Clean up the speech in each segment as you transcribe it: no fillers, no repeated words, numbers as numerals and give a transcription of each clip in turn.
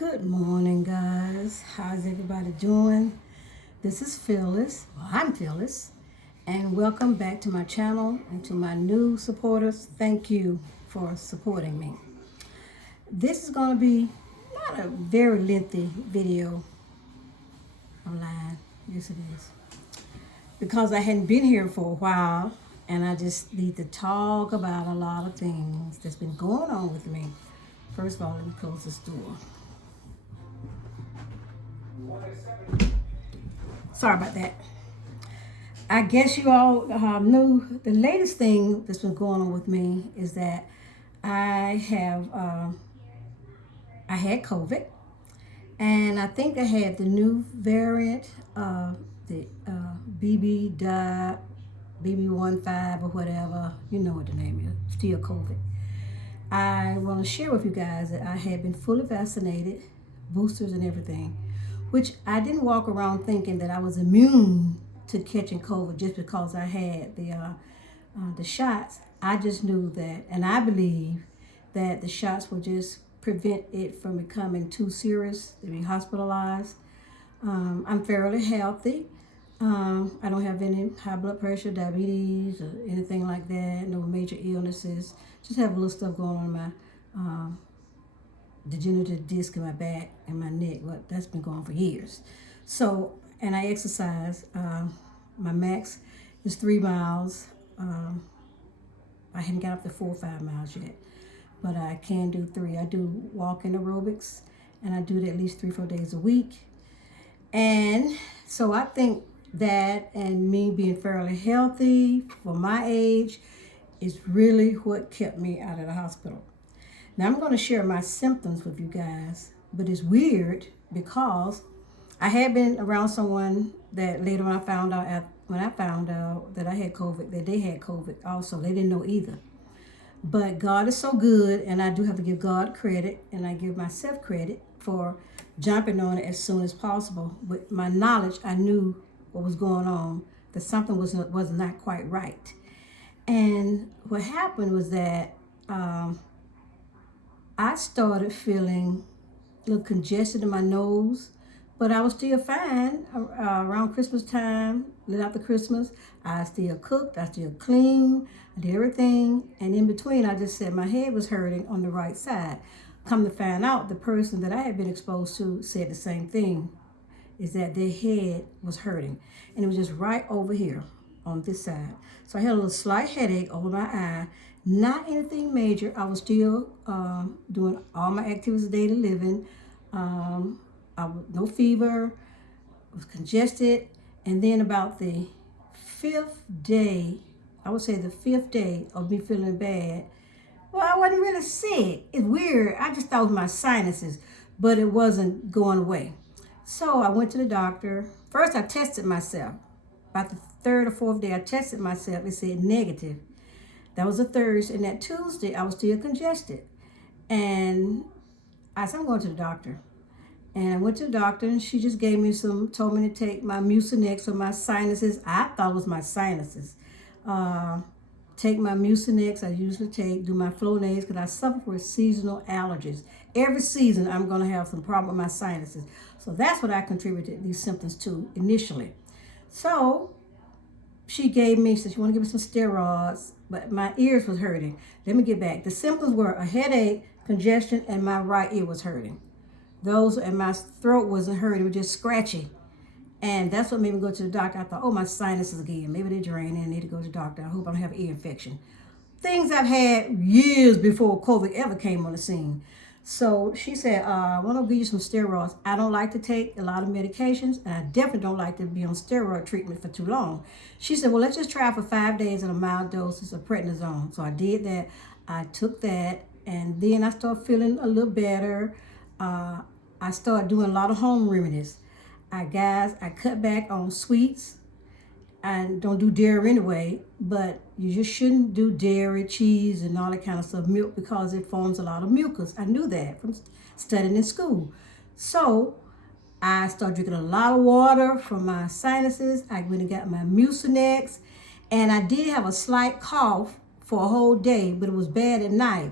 Good morning, guys. How's everybody doing? This is Phyllis. Well, I'm Phyllis, and welcome back to my channel and to my new supporters. Thank you for supporting me. This is going to be not a very lengthy video. I'm lying. Yes, it is. Because I hadn't been here for a while, and I just need to talk about a lot of things that's been going on with me. First of all, let me close this door. Sorry about that. I guess you all knew the latest thing that's been going on with me is that I have I had COVID, and I think I had the new variant, the BB.5 or whatever. You know what the name is. Still COVID. I want to share with you guys that I had been fully vaccinated, boosters and everything, which I didn't walk around thinking that I was immune to catching COVID just because I had the shots. I just knew that, and I believe that the shots will just prevent it from becoming too serious to be hospitalized. I'm fairly healthy. I don't have any high blood pressure, diabetes, or anything like that. No major illnesses. Just have a little stuff going on in my degenerative disc in my back and my neck. But that's been going on for years. So, and I exercise. My max is 3 miles. I haven't got up to 4 or 5 miles yet, but I can do 3. I do walking aerobics, and I do it at least 3-4 days a week. And so I think that, and me being fairly healthy for my age, is really what kept me out of the hospital. Now I'm going to share my symptoms with you guys, but it's weird because I had been around someone that later on I found out that I had COVID, that they had COVID also. They didn't know either. But God is so good, and I do have to give God credit, and I give myself credit for jumping on it as soon as possible. With my knowledge, I knew what was going on, that something was not quite right. And what happened was that I started feeling a little congested in my nose, but I was still fine around Christmas time, lit after Christmas. I still cooked, I still cleaned, I did everything. And in between, I just said my head was hurting on the right side. Come to find out, the person that I had been exposed to said the same thing, is that their head was hurting. And it was just right over here on this side. So I had a little slight headache over my eye. Not anything major. I was still doing all my activities of daily living. No fever. I was congested. And then about the 5th day, I would say the 5th day of me feeling bad, well, I wasn't really sick. It's weird. I just thought it was my sinuses, but it wasn't going away. So I went to the doctor. First, I tested myself. About the 3rd or 4th day, I tested myself. It said negative. That was a Thursday. And that Tuesday, I was still congested. And I said, I'm going to the doctor. And I went to the doctor, and she just told me to take my Mucinex for my sinuses. I thought it was my sinuses. Take my Mucinex, I usually do my Flonase, because I suffer with seasonal allergies. Every season, I'm going to have some problem with my sinuses. So that's what I contributed these symptoms to initially. So she said, you want to give me some steroids, but my ears was hurting. Let me get back. The symptoms were a headache, congestion, and my right ear was hurting. And my throat wasn't hurting, it was just scratchy. And that's what made me go to the doctor. I thought, oh, my sinuses again. Maybe they're draining. I need to go to the doctor. I hope I don't have an ear infection. Things I've had years before COVID ever came on the scene. So she said, I want to give you some steroids. I don't like to take a lot of medications, and I definitely don't like to be on steroid treatment for too long. She said, well, let's just try for 5 days and a mild dosage of prednisone. So I did that. I took that, and then I started feeling a little better. I started doing a lot of home remedies. I cut back on sweets. I don't do dairy anyway, but you just shouldn't do dairy, cheese, and all that kind of stuff, milk, because it forms a lot of mucus. I knew that from studying in school. So I started drinking a lot of water for my sinuses. I went and got my Mucinex, and I did have a slight cough for a whole day, but it was bad at night.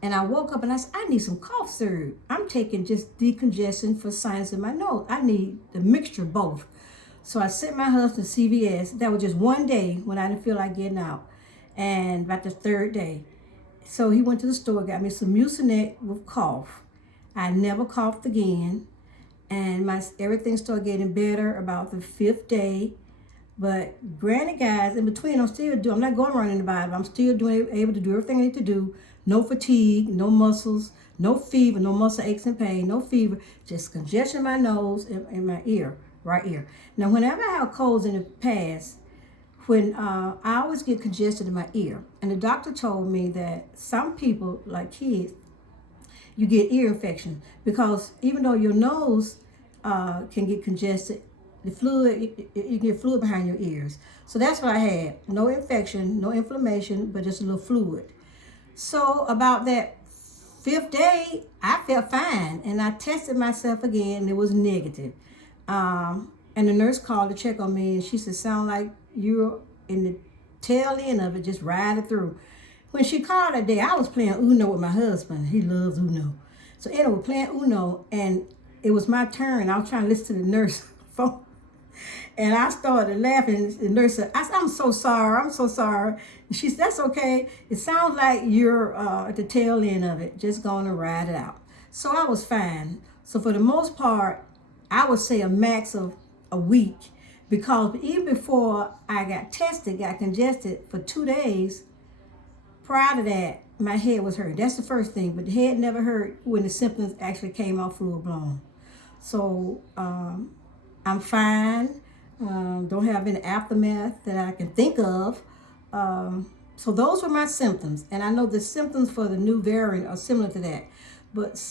And I woke up and I said, I need some cough syrup. I'm taking just decongestion for sinus in my nose. I need the mixture of both. So I sent my husband to CVS. That was just one day when I didn't feel like getting out. And about the third day. So he went to the store, got me some Mucinex with cough. I never coughed again. And my everything started getting better about the fifth day. But granted, guys, in between, I'm not going around anybody, but I'm still able to do everything I need to do. No fatigue, no muscles, no fever, no muscle aches and pain, no fever, just congestion in my nose and my ear, right ear. Now, whenever I have colds in the past, when I always get congested in my ear, and the doctor told me that some people, like kids, you get ear infection because even though your nose can get congested, the fluid, you get fluid behind your ears. So that's what I had. No infection, no inflammation, but just a little fluid. So about that fifth day, I felt fine, and I tested myself again, and it was negative. And the nurse called to check on me, and she said, "Sound like you're in the tail end of it, just riding through." When she called that day, I was playing Uno with my husband. He loves Uno. So anyway, we're playing Uno, and it was my turn. I was trying to listen to the nurse phone. And I started laughing. The nurse said, I'm so sorry. I'm so sorry. And she said, "That's okay. It sounds like you're at the tail end of it. Just going to ride it out." So I was fine. So for the most part, I would say a max of a week. Because even before I got tested, got congested for 2 days, prior to that, my head was hurt. That's the first thing. But the head never hurt when the symptoms actually came out full blown. So I'm fine. Don't have any aftermath that I can think of. So those were my symptoms. And I know the symptoms for the new variant are similar to that. But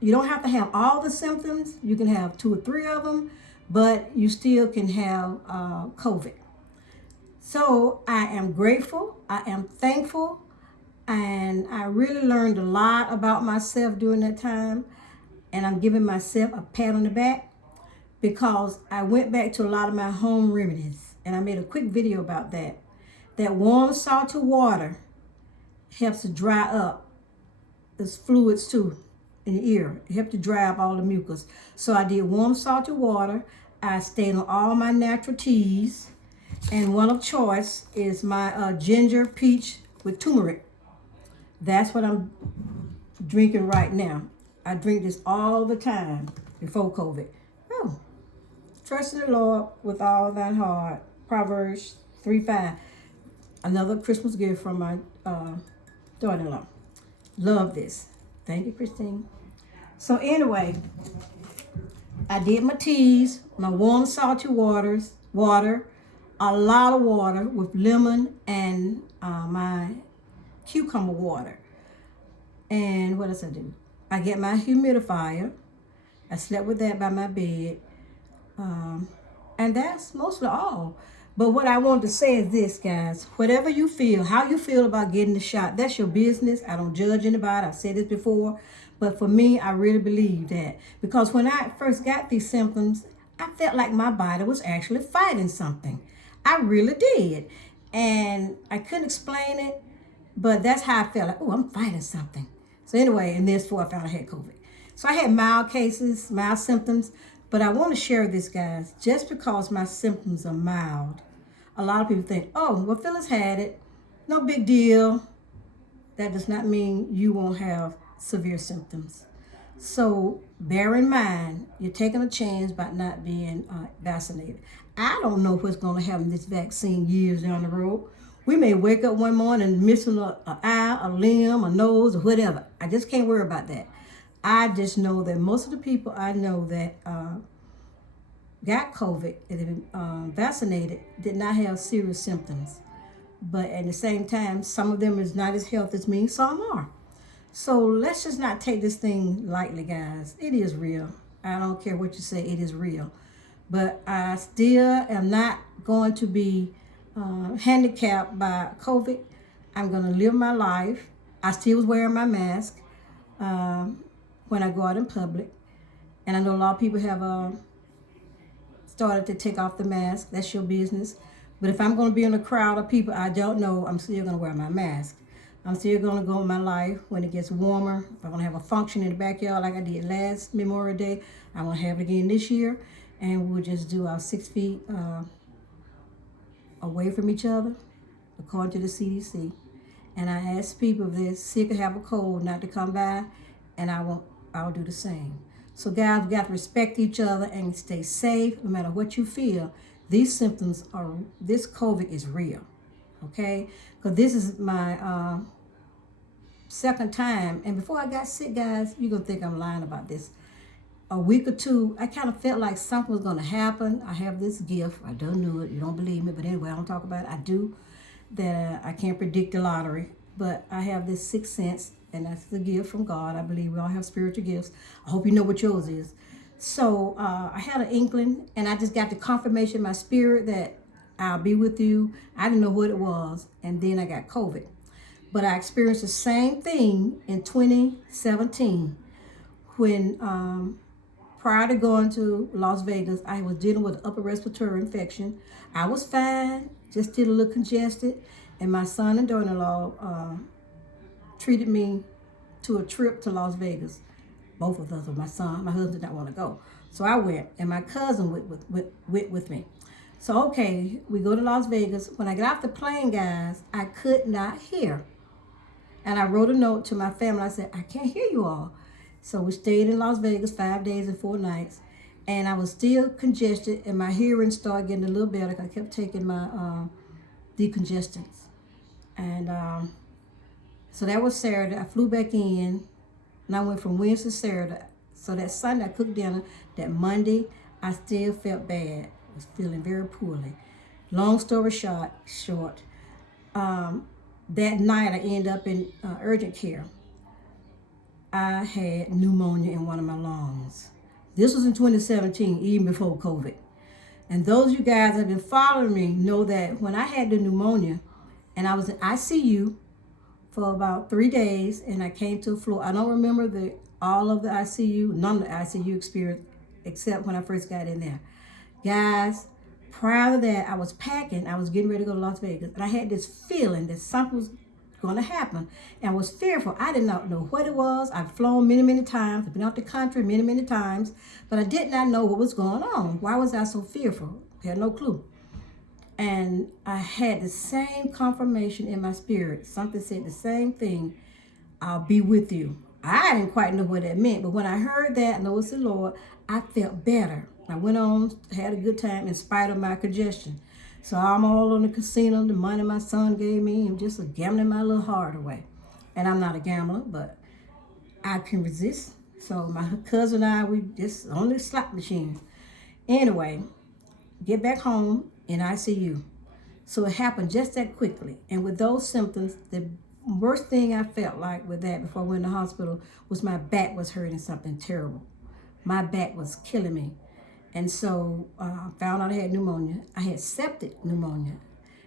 you don't have to have all the symptoms. You can have 2 or 3 of them, but you still can have COVID. So I am grateful. I am thankful. And I really learned a lot about myself during that time. And I'm giving myself a pat on the back because I went back to a lot of my home remedies. And I made a quick video about that. That warm, salty water helps to dry up. There's fluids too in the ear. It helps to dry up all the mucus. So I did warm, salty water. I stayed on all my natural teas. And one of choice is my ginger peach with turmeric. That's what I'm drinking right now. I drink this all the time before COVID. Oh, trust in the Lord with all thine heart. Proverbs 3:5. Another Christmas gift from my daughter-in-law. Love this. Thank you, Christine. So anyway, I did my teas, my warm salty water, a lot of water with lemon and my cucumber water. And what else I do? I get my humidifier. I slept with that by my bed. And that's mostly all. But what I wanted to say is this, guys. Whatever you feel, how you feel about getting the shot, that's your business. I don't judge anybody. I've said this before. But for me, I really believe that. Because when I first got these symptoms, I felt like my body was actually fighting something. I really did. And I couldn't explain it, but that's how I felt. Like, oh, I'm fighting something. So anyway, and this before I found I had COVID. So I had mild cases, mild symptoms. But I want to share this, guys. Just because my symptoms are mild, a lot of people think, oh, well, Phyllis had it. No big deal. That does not mean you won't have severe symptoms. So bear in mind, you're taking a chance by not being vaccinated. I don't know what's going to happen with this vaccine years down the road. We may wake up one morning missing an eye, a limb, a nose, or whatever. I just can't worry about that. I just know that most of the people I know that got COVID and been vaccinated did not have serious symptoms. But at the same time, some of them is not as healthy as me, some are. So let's just not take this thing lightly, guys. It is real. I don't care what you say, it is real. But I still am not going to be handicapped by COVID. I'm going to live my life. I still was wearing my mask when I go out in public. And I know a lot of people have started to take off the mask. That's your business. But if I'm going to be in a crowd of people I don't know, I'm still going to wear my mask. I'm still going to go in my life when it gets warmer. If I'm going to have a function in the backyard like I did last Memorial Day, I'm going to have it again this year. And we'll just do our 6 feet away from each other, according to the CDC. And I ask people if they're sick or have a cold not to come by, and I'll do the same. So guys, we got to respect each other and stay safe no matter what you feel. This COVID is real, okay? Because this is my second time. And before I got sick, guys, you're going to think I'm lying about this. A week or two, I kind of felt like something was going to happen. I have this gift. I don't know it. You don't believe me. But anyway, I don't talk about it. I do. That I can't predict the lottery. But I have this sixth sense. And that's the gift from God. I believe we all have spiritual gifts. I hope you know what yours is. So I had an inkling. And I just got the confirmation in my spirit that I'll be with you. I didn't know what it was. And then I got COVID. But I experienced the same thing in 2017 when prior to going to Las Vegas, I was dealing with upper respiratory infection. I was fine, just still a little congested. And my son and daughter-in-law treated me to a trip to Las Vegas. Both of us, with my son. My husband did not want to go. So I went, and my cousin went with me. So, okay, we go to Las Vegas. When I got off the plane, guys, I could not hear. And I wrote a note to my family. I said, I can't hear you all. So we stayed in Las Vegas 5 days and 4 nights. And I was still congested, and my hearing started getting a little better. I kept taking my decongestants. And so that was Saturday. I flew back in, and I went from Wednesday to Saturday. So that Sunday, I cooked dinner. That Monday, I still felt bad. I was feeling very poorly. Long story short, that night I ended up in urgent care. I had pneumonia in one of my lungs. This was in 2017, even before COVID. And those of you guys that have been following me know that when I had the pneumonia and I was in ICU for about 3 days and I came to the floor, I don't remember all of the ICU, none of the ICU experience except when I first got in there. Guys, prior to that, I was packing. I was getting ready to go to Las Vegas. And I had this feeling that something was going to happen. And I was fearful. I did not know what it was. I've flown many, many times. I've been out the country many, many times. But I did not know what was going on. Why was I so fearful? I had no clue. And I had the same confirmation in my spirit. Something said the same thing. I'll be with you. I didn't quite know what that meant. But when I heard that, I know it's the Lord, I felt better. I went on, had a good time in spite of my congestion. So I'm all on the casino, the money my son gave me, and just gambling my little heart away. And I'm not a gambler, but I can resist. So my cousin and I, we just on the slot machine. Anyway, get back home in ICU. So it happened just that quickly. And with those symptoms, the worst thing I felt like with that before I went to the hospital was my back was hurting something terrible. My back was killing me. And so I found out I had pneumonia. I had septic pneumonia.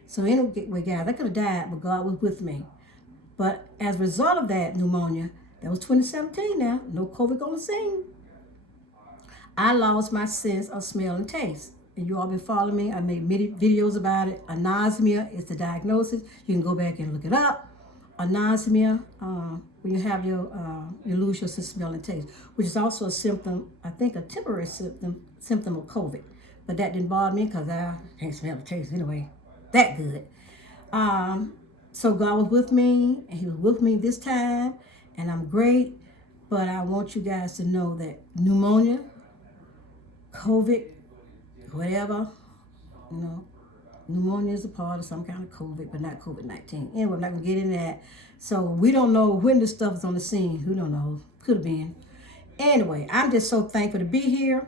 So anyway, guys, I could have died, but God was with me. But as a result of that pneumonia, that was 2017 now, no COVID on the scene, I lost my sense of smell and taste. And you all been following me. I made many videos about it. Anosmia is the diagnosis. You can go back and look it up. Anosmia, when you have you lose your sense of smell and taste, which is also a symptom, I think a temporary symptom of COVID. But that didn't bother me because I can't smell the taste anyway. That good. So God was with me, and He was with me this time, and I'm great. But I want you guys to know that pneumonia, COVID, whatever, pneumonia is a part of some kind of COVID, but not COVID-19. Anyway, I'm not going to get into that. So we don't know when this stuff is on the scene. Who don't know? Could have been. Anyway, I'm just so thankful to be here.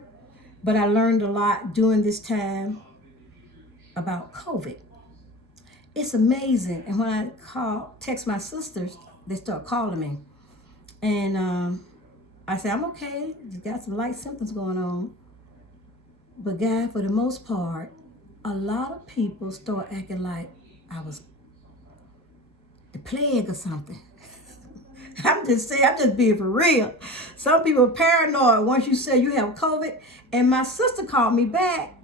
But I learned a lot during this time about COVID. It's amazing. And when I text my sisters, they start calling me. And I say, I'm okay. Just got some light symptoms going on. But God, for the most part, a lot of people start acting like I was the plague or something. I'm just saying, I'm just being for real. Some people are paranoid once you say you have COVID. And my sister called me back.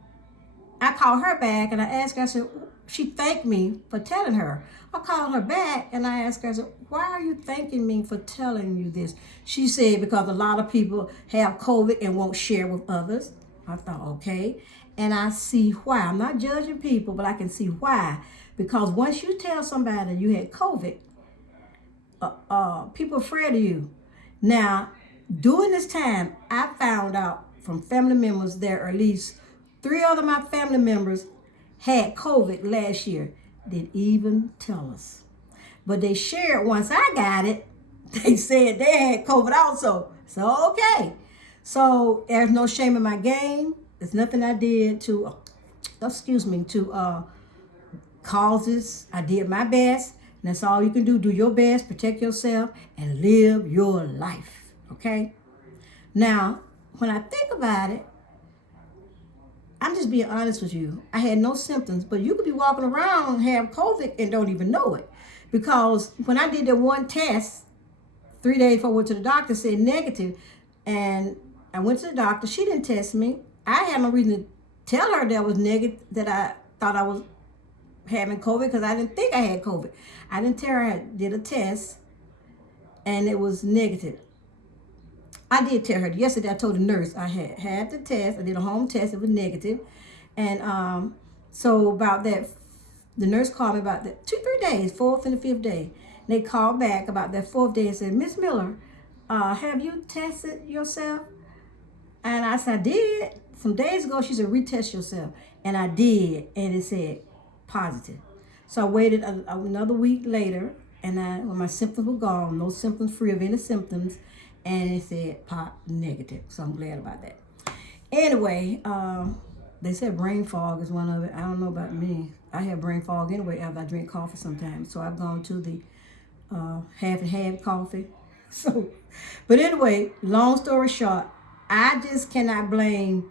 I called her back and I asked her, I said, she thanked me for telling her. I called her back and I asked her, I said, why are you thanking me for telling you this? She said, because a lot of people have COVID and won't share with others. I thought, okay. And I see why. I'm not judging people, but I can see why. Because once you tell somebody you had COVID, people are afraid of you. Now, during this time, I found out from family members there, at least 3 other my family members had COVID last year. Didn't even tell us. But they shared once I got it, they said they had COVID also. So, okay. So, there's no shame in my game. There's nothing I did to, to cause this. I did my best. And that's all you can do. Do your best, protect yourself, and live your life. Okay? Now, when I think about it, I'm just being honest with you. I had no symptoms, but you could be walking around and have COVID and don't even know it. Because when I did that one test, 3 days before I went to the doctor, said negative, and I went to the doctor. She didn't test me. I had no reason to tell her that I was negative, that I thought I was having COVID, because I didn't think I had COVID. I didn't tell her I did a test, and it was negative. I did tell her yesterday. I told the nurse I had the test. I did a home test. It was negative, and so about that, the nurse called me about that 2-3 days, 4th and the 5th day. And they called back about that 4th day and said, Miss Miller, have you tested yourself? And I said, I did. Some days ago, she said, retest yourself. And I did, and it said positive. So I waited another week later, and when my symptoms were gone, no symptoms, free of any symptoms, and it said negative. So I'm glad about that. Anyway, they said brain fog is one of it. I don't know about me. I have brain fog anyway after I drink coffee sometimes. So I've gone to the half and half coffee. So, but anyway, long story short, I just cannot blame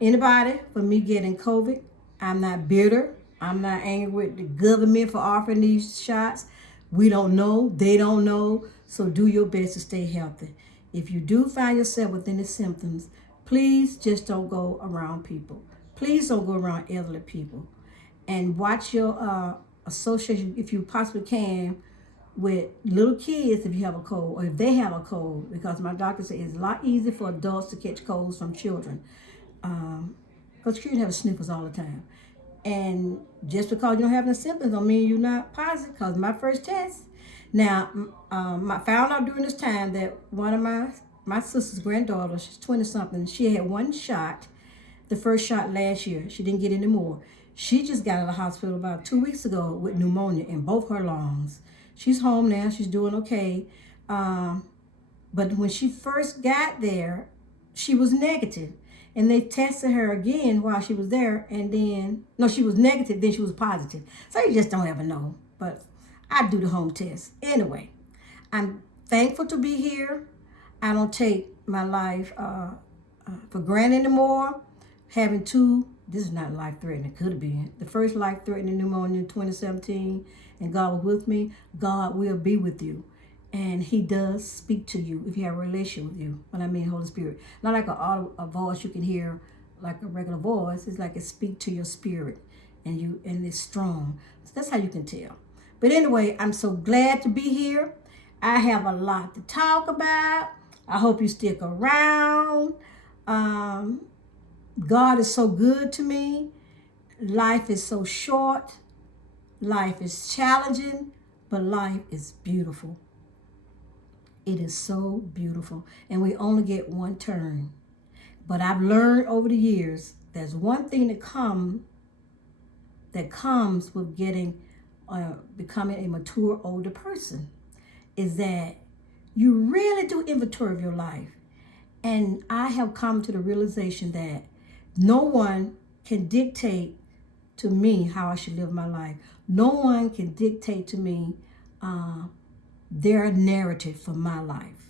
anybody for me getting COVID. I'm not bitter. I'm not angry with the government for offering these shots. We don't know. They don't know. So do your best to stay healthy. If you do find yourself with any symptoms, please just don't go around people. Please don't go around elderly people. And watch your association, if you possibly can, with little kids if you have a cold, or if they have a cold, because my doctor said it's a lot easier for adults to catch colds from children. Because children have sniffles all the time. And just because you don't have any symptoms don't mean you're not positive, because my first test, now, I found out during this time that one of my sister's granddaughter, she's 20-something, she had one shot, the first shot last year. She didn't get any more. She just got out of the hospital about 2 weeks ago with pneumonia in both her lungs. She's home now. She's doing okay. But when she first got there, she was negative. And they tested her again while she was there. And then, no, she was negative. Then she was positive. So you just don't ever know. But I do the home test. Anyway, I'm thankful to be here. I don't take my life for granted anymore. Having this is not life-threatening. It could have been. The first life-threatening pneumonia in 2017, and God was with me. God will be with you. And he does speak to you if you have a relationship with you. When I mean Holy Spirit. Not like a voice you can hear like a regular voice. It's like it speaks to your spirit. And it's strong. So that's how you can tell. But anyway, I'm so glad to be here. I have a lot to talk about. I hope you stick around. God is so good to me. Life is so short. Life is challenging, but life is beautiful. It is so beautiful. And we only get one turn. But I've learned over the years, there's one thing that comes with becoming a mature older person, is that you really do inventory of your life. And I have come to the realization that no one can dictate to me how I should live my life. No one can dictate to me their narrative for my life.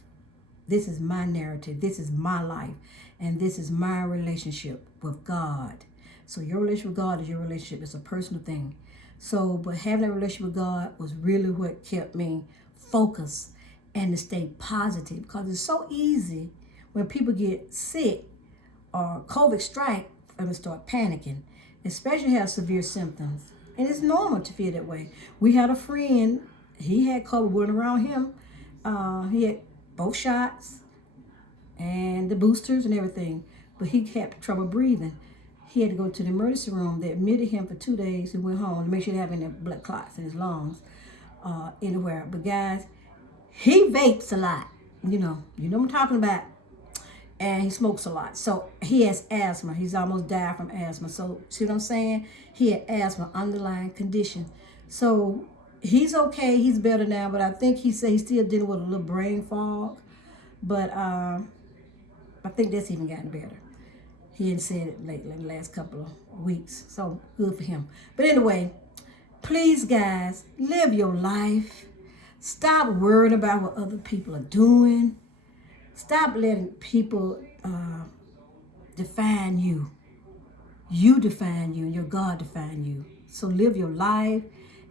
This is my narrative. This is my life. And this is my relationship with God. So your relationship with God is your relationship. It's a personal thing. So, but having a relationship with God was really what kept me focused and to stay positive. Because it's so easy when people get sick or COVID strike for them to start panicking. especially have severe symptoms. And it's normal to feel that way. We had a friend, he had COVID, went around him. He had both shots and the boosters and everything, but he had trouble breathing. He had to go to the emergency room. They admitted him for 2 days and went home to make sure they have any blood clots in his lungs anywhere. But guys, he vapes a lot. You know what I'm talking about. And he smokes a lot. So he has asthma. He's almost died from asthma. So see what I'm saying? He had asthma, underlying condition. So he's okay. He's better now. But I think he said he's still dealing with a little brain fog. But I think that's even gotten better. He hadn't said it lately, in the last couple of weeks. So good for him. But anyway, please, guys, live your life. Stop worrying about what other people are doing. Stop letting people define you. You define you and your God define you. So live your life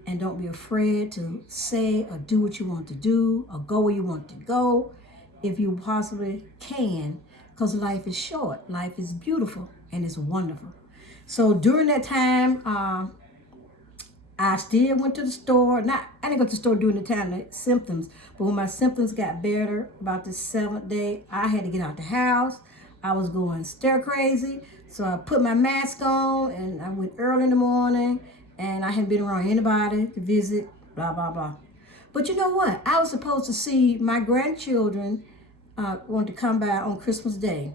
and don't be afraid to say or do what you want to do or go where you want to go if you possibly can, because life is short. Life is beautiful and it's wonderful. So during that time, I still went to the store. I didn't go to the store during the time of the symptoms, but when my symptoms got better, about the 7th day, I had to get out the house. I was going stir crazy, so I put my mask on and I went early in the morning, and I hadn't been around anybody to visit, blah, blah, blah. But you know what? I was supposed to see my grandchildren wanted to come by on Christmas Day,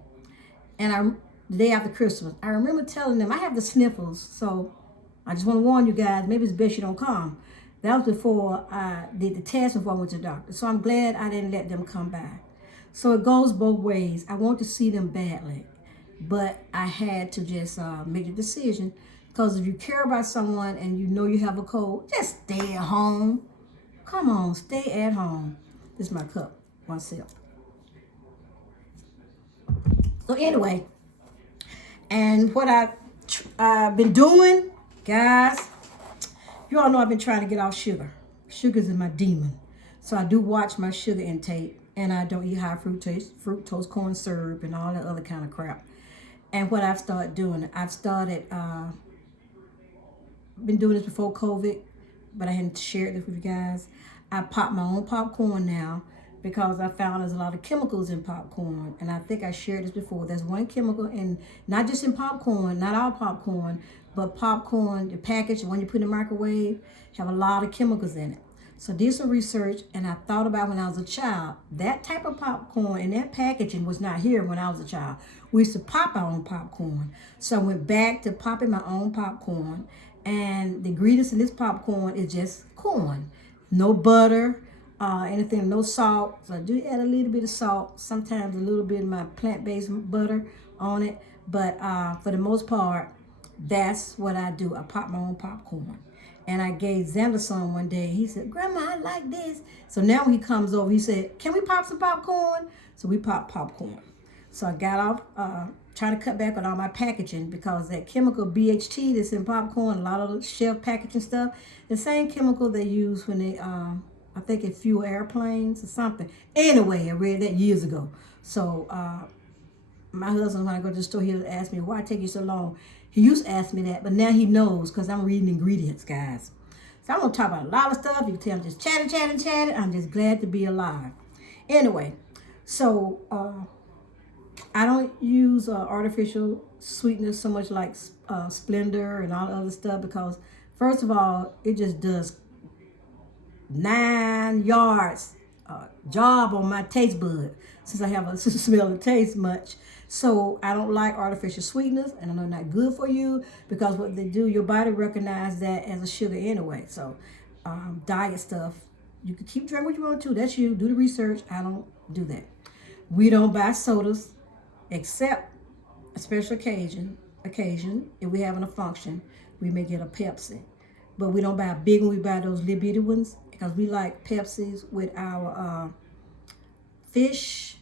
and the day after Christmas. I remember telling them I have the sniffles, so I just want to warn you guys, maybe it's best you don't come. That was before I did the test, before I went to the doctor. So I'm glad I didn't let them come by. So it goes both ways. I want to see them badly, but I had to just make a decision, because if you care about someone and you know you have a cold, just stay at home. Come on, stay at home. This is my cup, one sip. So anyway, and what I've been doing, guys, you all know I've been trying to get off sugar. Sugar's in my demon. So I do watch my sugar intake, and I don't eat high fructose corn syrup and all that other kind of crap. And what I've started doing, been doing this before COVID, but I hadn't shared this with you guys. I pop my own popcorn now, because I found there's a lot of chemicals in popcorn. And I think I shared this before. There's one chemical in, not just in popcorn, not all popcorn, but popcorn, the package, the one you put in the microwave, have a lot of chemicals in it. So I did some research, and I thought about when I was a child, that type of popcorn and that packaging was not here when I was a child. We used to pop our own popcorn. So I went back to popping my own popcorn, and the ingredients in this popcorn is just corn. No butter, anything, no salt. So I do add a little bit of salt, sometimes a little bit of my plant-based butter on it. But for the most part, that's what I do. I pop my own popcorn. And I gave Xander some one day. He said, Grandma, I like this. So now when he comes over, he said, can we pop some popcorn? So we pop popcorn. So I got off trying to cut back on all my packaging, because that chemical BHT that's in popcorn, a lot of the shelf packaging stuff, the same chemical they use when they, I think it fuel airplanes or something. Anyway, I read that years ago. So my husband, when I go to the store, he'll ask me, why it take you so long? He used to ask me that, but now he knows, because I'm reading ingredients, guys. So I'm going to talk about a lot of stuff. You can tell I'm just chatting. I'm just glad to be alive. Anyway, so I don't use artificial sweeteners so much like Splendor and all the other stuff, because first of all, it just does 9 yards job on my taste bud, since I have a smell and taste much. So I don't like artificial sweeteners, and I know not good for you, because what they do, your body recognizes that as a sugar anyway. So diet stuff, you can keep drinking what you want to. That's you. Do the research. I don't do that. We don't buy sodas except a special occasion. If we're having a function, we may get a Pepsi. But we don't buy a big one. We buy those little bitty ones, because we like Pepsis with our fish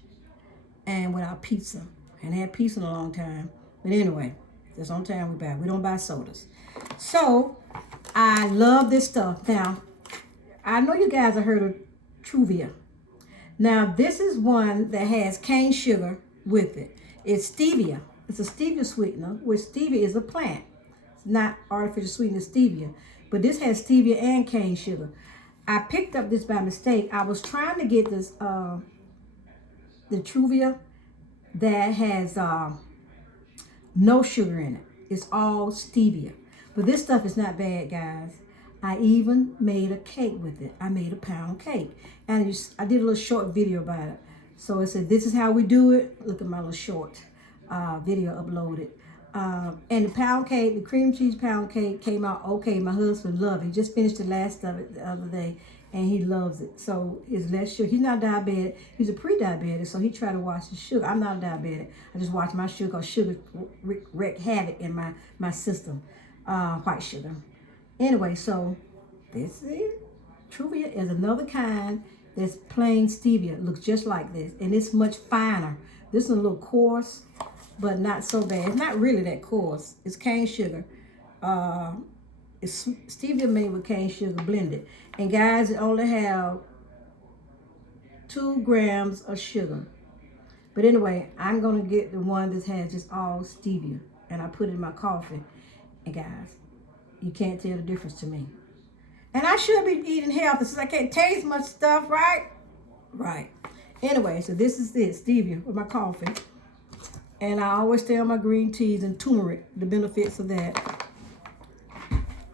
and with our pizza. And had pizza in a long time. But anyway, that's the only time we buy. We don't buy sodas. So I love this stuff. Now, I know you guys have heard of Truvia. Now, this is one that has cane sugar with it. It's stevia. It's a stevia sweetener, which stevia is a plant. It's not artificial sweetener, stevia. But this has stevia and cane sugar. I picked up this by mistake. I was trying to get this, the Truvia that has no sugar in it. It's all stevia. But this stuff is not bad, guys. I even made a cake with it. I made a pound cake. And I did a little short video about it. So it said, this is how we do it. Look at my little short video uploaded. And the pound cake, the cream cheese pound cake came out okay. My husband loved it. He just finished the last of it the other day. And he loves it. So it's less sugar. He's not diabetic. He's a pre-diabetic, so he tried to watch his sugar. I'm not a diabetic. I just watch my sugar because sugar wreak havoc in my system. White sugar. Anyway, so this is Truvia is another kind that's plain stevia. It looks just like this, and it's much finer. This is a little coarse, but not so bad. It's not really that coarse. It's cane sugar. It's stevia made with cane sugar blended. And guys, it only have 2 grams of sugar. But anyway, I'm going to get the one that has just all stevia. And I put it in my coffee. And guys, you can't tell the difference to me. And I should be eating healthy since I can't taste much stuff, right? Right. Anyway, so this is stevia with my coffee. And I always stay on my green teas and turmeric, the benefits of that.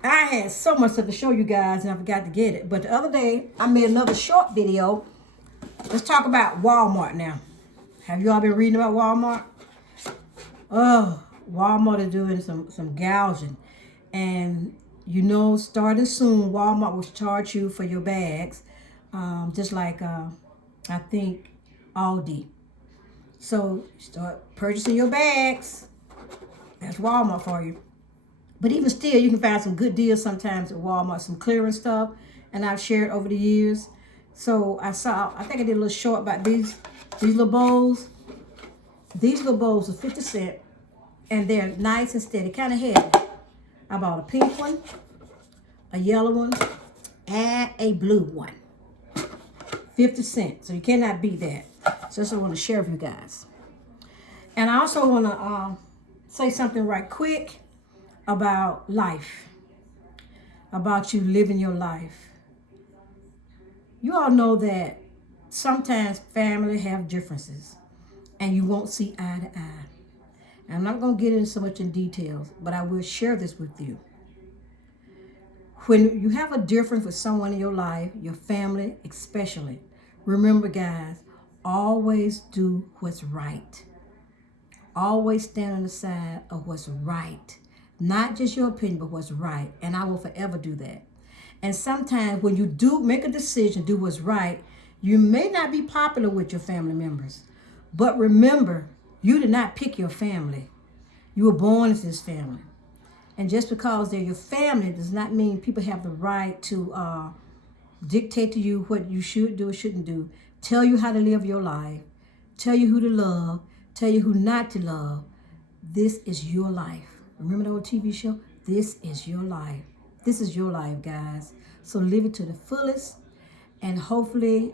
I had so much stuff to show you guys and I forgot to get it. But the other day, I made another short video. Let's talk about Walmart now. Have you all been reading about Walmart? Oh, Walmart is doing some gouging. And you know, starting soon, Walmart will charge you for your bags. Just like, I think, Aldi. So, start purchasing your bags. That's Walmart for you. But even still, you can find some good deals sometimes at Walmart, some clearance stuff, and I've shared over the years. So I think I did a little short about these little bowls. These little bowls are 50 cents, and they're nice and steady, kind of heavy. I bought a pink one, a yellow one, and a blue one. 50 cents, so you cannot beat that. So that's what I want to share with you guys. And I also want to say something right quick about life, about you living your life. You all know that sometimes family have differences and you won't see eye to eye. And I'm not going to get into so much in details, but I will share this with you. When you have a difference with someone in your life, your family especially, remember guys, always do what's right. Always stand on the side of what's right. Not just your opinion, but what's right. And I will forever do that. And sometimes when you do make a decision, do what's right, you may not be popular with your family members. But remember, you did not pick your family. You were born into this family. And just because they're your family does not mean people have the right to dictate to you what you should do or shouldn't do. Tell you how to live your life. Tell you who to love. Tell you who not to love. This is your life. Remember the old TV show? This is your life. This is your life, guys. So live it to the fullest. And hopefully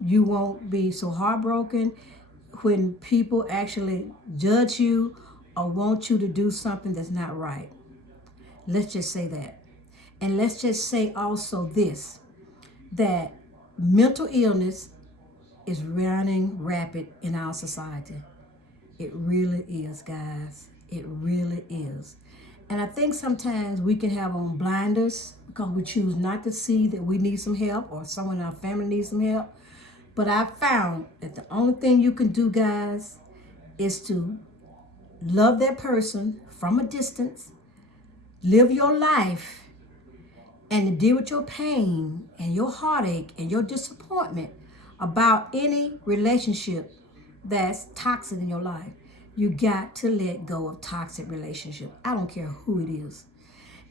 you won't be so heartbroken when people actually judge you or want you to do something that's not right. Let's just say that. And let's just say also this, that mental illness is running rapid in our society. It really is, guys. It really is. And I think sometimes we can have on blinders because we choose not to see that we need some help or someone in our family needs some help. But I found that the only thing you can do, guys, is to love that person from a distance, live your life, and to deal with your pain and your heartache and your disappointment about any relationship that's toxic in your life. You got to let go of toxic relationship. I don't care who it is.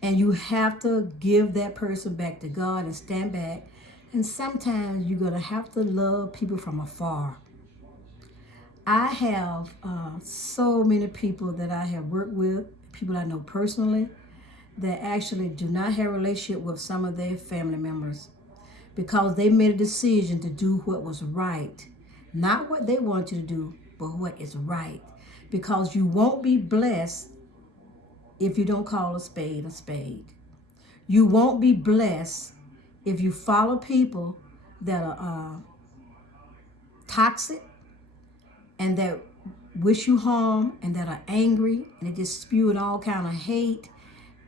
And you have to give that person back to God and stand back. And sometimes you're going to have to love people from afar. I have so many people that I have worked with, people I know personally, that actually do not have a relationship with some of their family members because they made a decision to do what was right. Not what they want you to do, but what is right. Because you won't be blessed if you don't call a spade a spade. You won't be blessed if you follow people that are toxic and that wish you harm and that are angry and they just spewing all kind of hate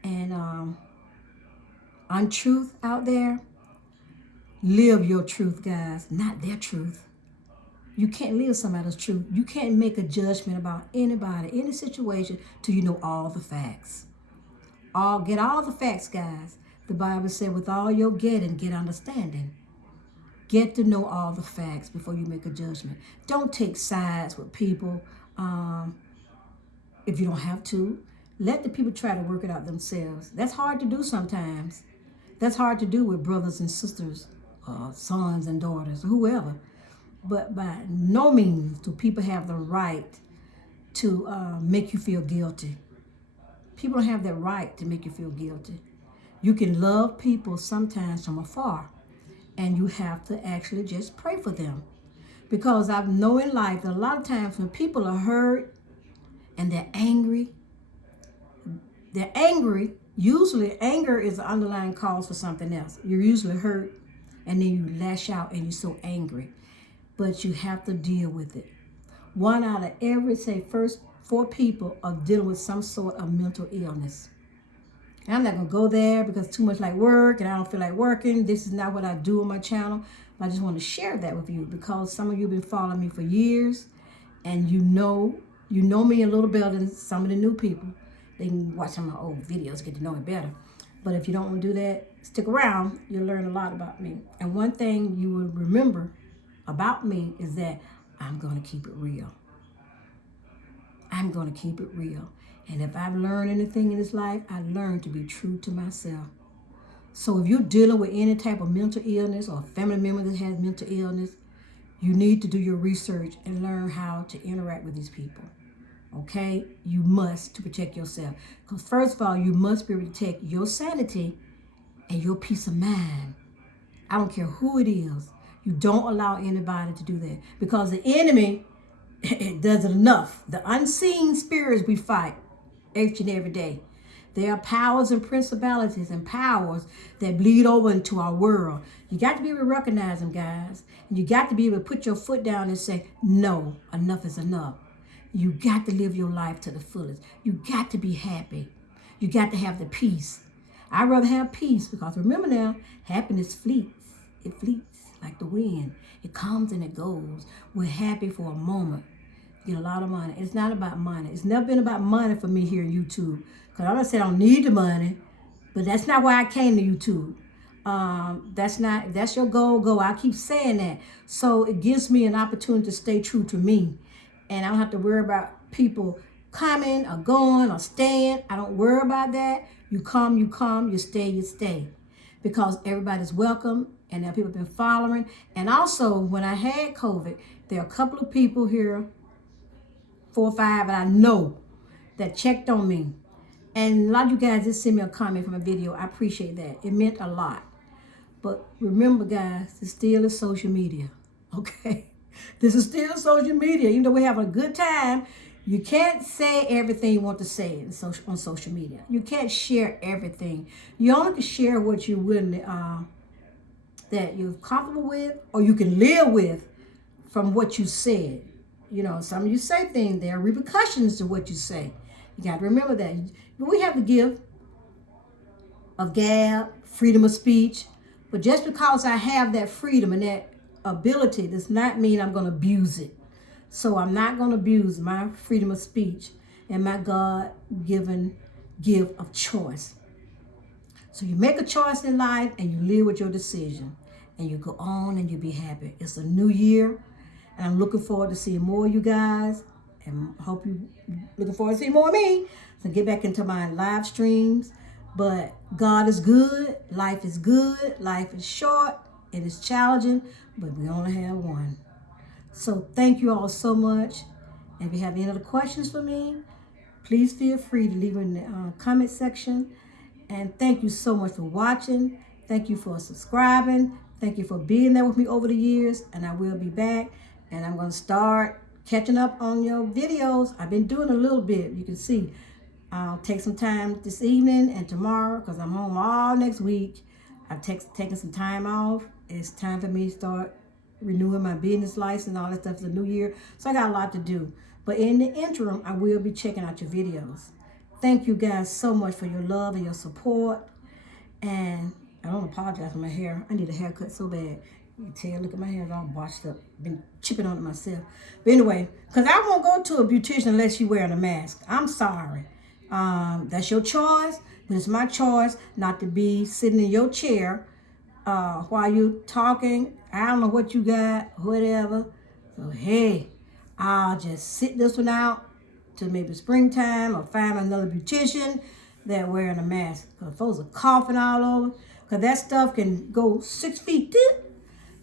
and untruth out there. Live your truth, guys, not their truth. You can't live somebody's truth. You can't make a judgment about anybody, any situation, till you know all the facts. Get all the facts, guys. The Bible said, with all your getting, get understanding. Get to know all the facts before you make a judgment. Don't take sides with people if you don't have to. Let the people try to work it out themselves. That's hard to do sometimes. That's hard to do with brothers and sisters, sons and daughters, whoever. But by no means do people have the right to make you feel guilty. People don't have that right to make you feel guilty. You can love people sometimes from afar, and you have to actually just pray for them. Because I've known in life that a lot of times when people are hurt and they're angry, usually anger is the underlying cause for something else. You're usually hurt and then you lash out and you're so angry. But you have to deal with it. 1 out of every, say, first 4 people are dealing with some sort of mental illness. And I'm not going to go there because it's too much like work and I don't feel like working. This is not what I do on my channel. But I just want to share that with you because some of you have been following me for years and you know me a little better than some of the new people. They can watch some of my old videos, get to know me better. But if you don't want to do that, stick around. You'll learn a lot about me. And one thing you will remember about me is that I'm going to keep it real. I'm going to keep it real. And if I've learned anything in this life, I learned to be true to myself. So if you're dealing with any type of mental illness or a family member that has mental illness, you need to do your research and learn how to interact with these people. Okay? You must, to protect yourself. Because first of all, you must be able to protect your sanity and your peace of mind. I don't care who it is. You don't allow anybody to do that. Because the enemy does it enough. The unseen spirits we fight each and every day. There are powers and principalities and powers that bleed over into our world. You got to be able to recognize them, guys. And you got to be able to put your foot down and say, no, enough is enough. You got to live your life to the fullest. You got to be happy. You got to have the peace. I'd rather have peace because remember now, happiness fleets. It fleets like the wind. It comes and it goes. We're happy for a moment. Get a lot of money. It's not about money. It's never been about money for me here on YouTube. Because I'm not saying I don't need the money, but that's not why I came to YouTube. If that's your goal, go. I keep saying that. So it gives me an opportunity to stay true to me. And I don't have to worry about people coming or going or staying. I don't worry about that. You come, you stay, you stay. Because everybody's welcome and there are people been following. And also, when I had COVID, there are a couple of people here, 4 or 5, and I know that checked on me. And a lot of you guys just send me a comment from a video. I appreciate that. It meant a lot. But remember, guys, this still is social media. Okay? This is still social media. Even though we're having a good time, you can't say everything you want to say on social media. You can't share everything. You only can share what you're willing that you're comfortable with or you can live with from what you said. You know, some of you say things, there are repercussions to what you say. You got to remember that. But we have the gift of gab, freedom of speech. But just because I have that freedom and that ability does not mean I'm going to abuse it. So I'm not going to abuse my freedom of speech and my God-given gift of choice. So you make a choice in life and you live with your decision. And you go on and you be happy. It's a new year. And I'm looking forward to seeing more of you guys. And hope you looking forward to seeing more of me. So get back into my live streams. But God is good. Life is good. Life is short. It is challenging. But we only have one. So thank you all so much. And if you have any other questions for me, please feel free to leave it in the comment section. And thank you so much for watching. Thank you for subscribing. Thank you for being there with me over the years. And I will be back. And I'm going to start catching up on your videos. I've been doing a little bit. You can see I'll take some time this evening and tomorrow because I'm home all next week. I've taken some time off. It's time for me to start renewing my business license, all that stuff. It's a new year, so I got a lot to do. But in the interim, I will be checking out your videos. Thank you guys so much for your love and your support. And I don't apologize for my hair. I need a haircut so bad. You can tell, look at my hair, it's all washed up. Been chipping on it myself. But anyway, because I won't go to a beautician unless you're wearing a mask. I'm sorry. That's your choice, but it's my choice not to be sitting in your chair while you're talking. I don't know what you got, whatever. So, hey, I'll just sit this one out to maybe springtime or find another beautician that wearing a mask. Because folks are coughing all over. Because that stuff can go 6 feet deep.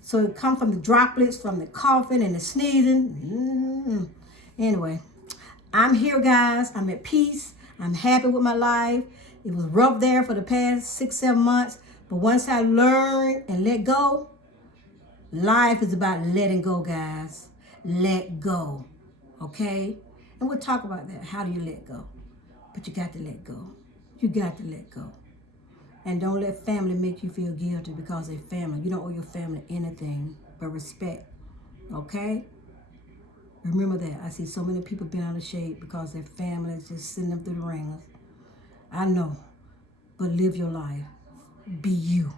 So it comes from the droplets, from the coughing and the sneezing. Anyway, I'm here, guys. I'm at peace. I'm happy with my life. It was rough there for the past 6-7 months. But once I learned and let go, life is about letting go, guys. Let go. Okay? And we'll talk about that. How do you let go? But you got to let go. You got to let go. And don't let family make you feel guilty because they're family. You don't owe your family anything but respect. Okay? Remember that. I see so many people been out of shape because their family is just sending them through the ringers. I know. But live your life. Be you.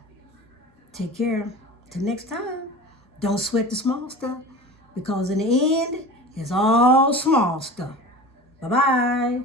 Take care. Till next time. Don't sweat the small stuff. Because in the end, it's all small stuff. Bye-bye.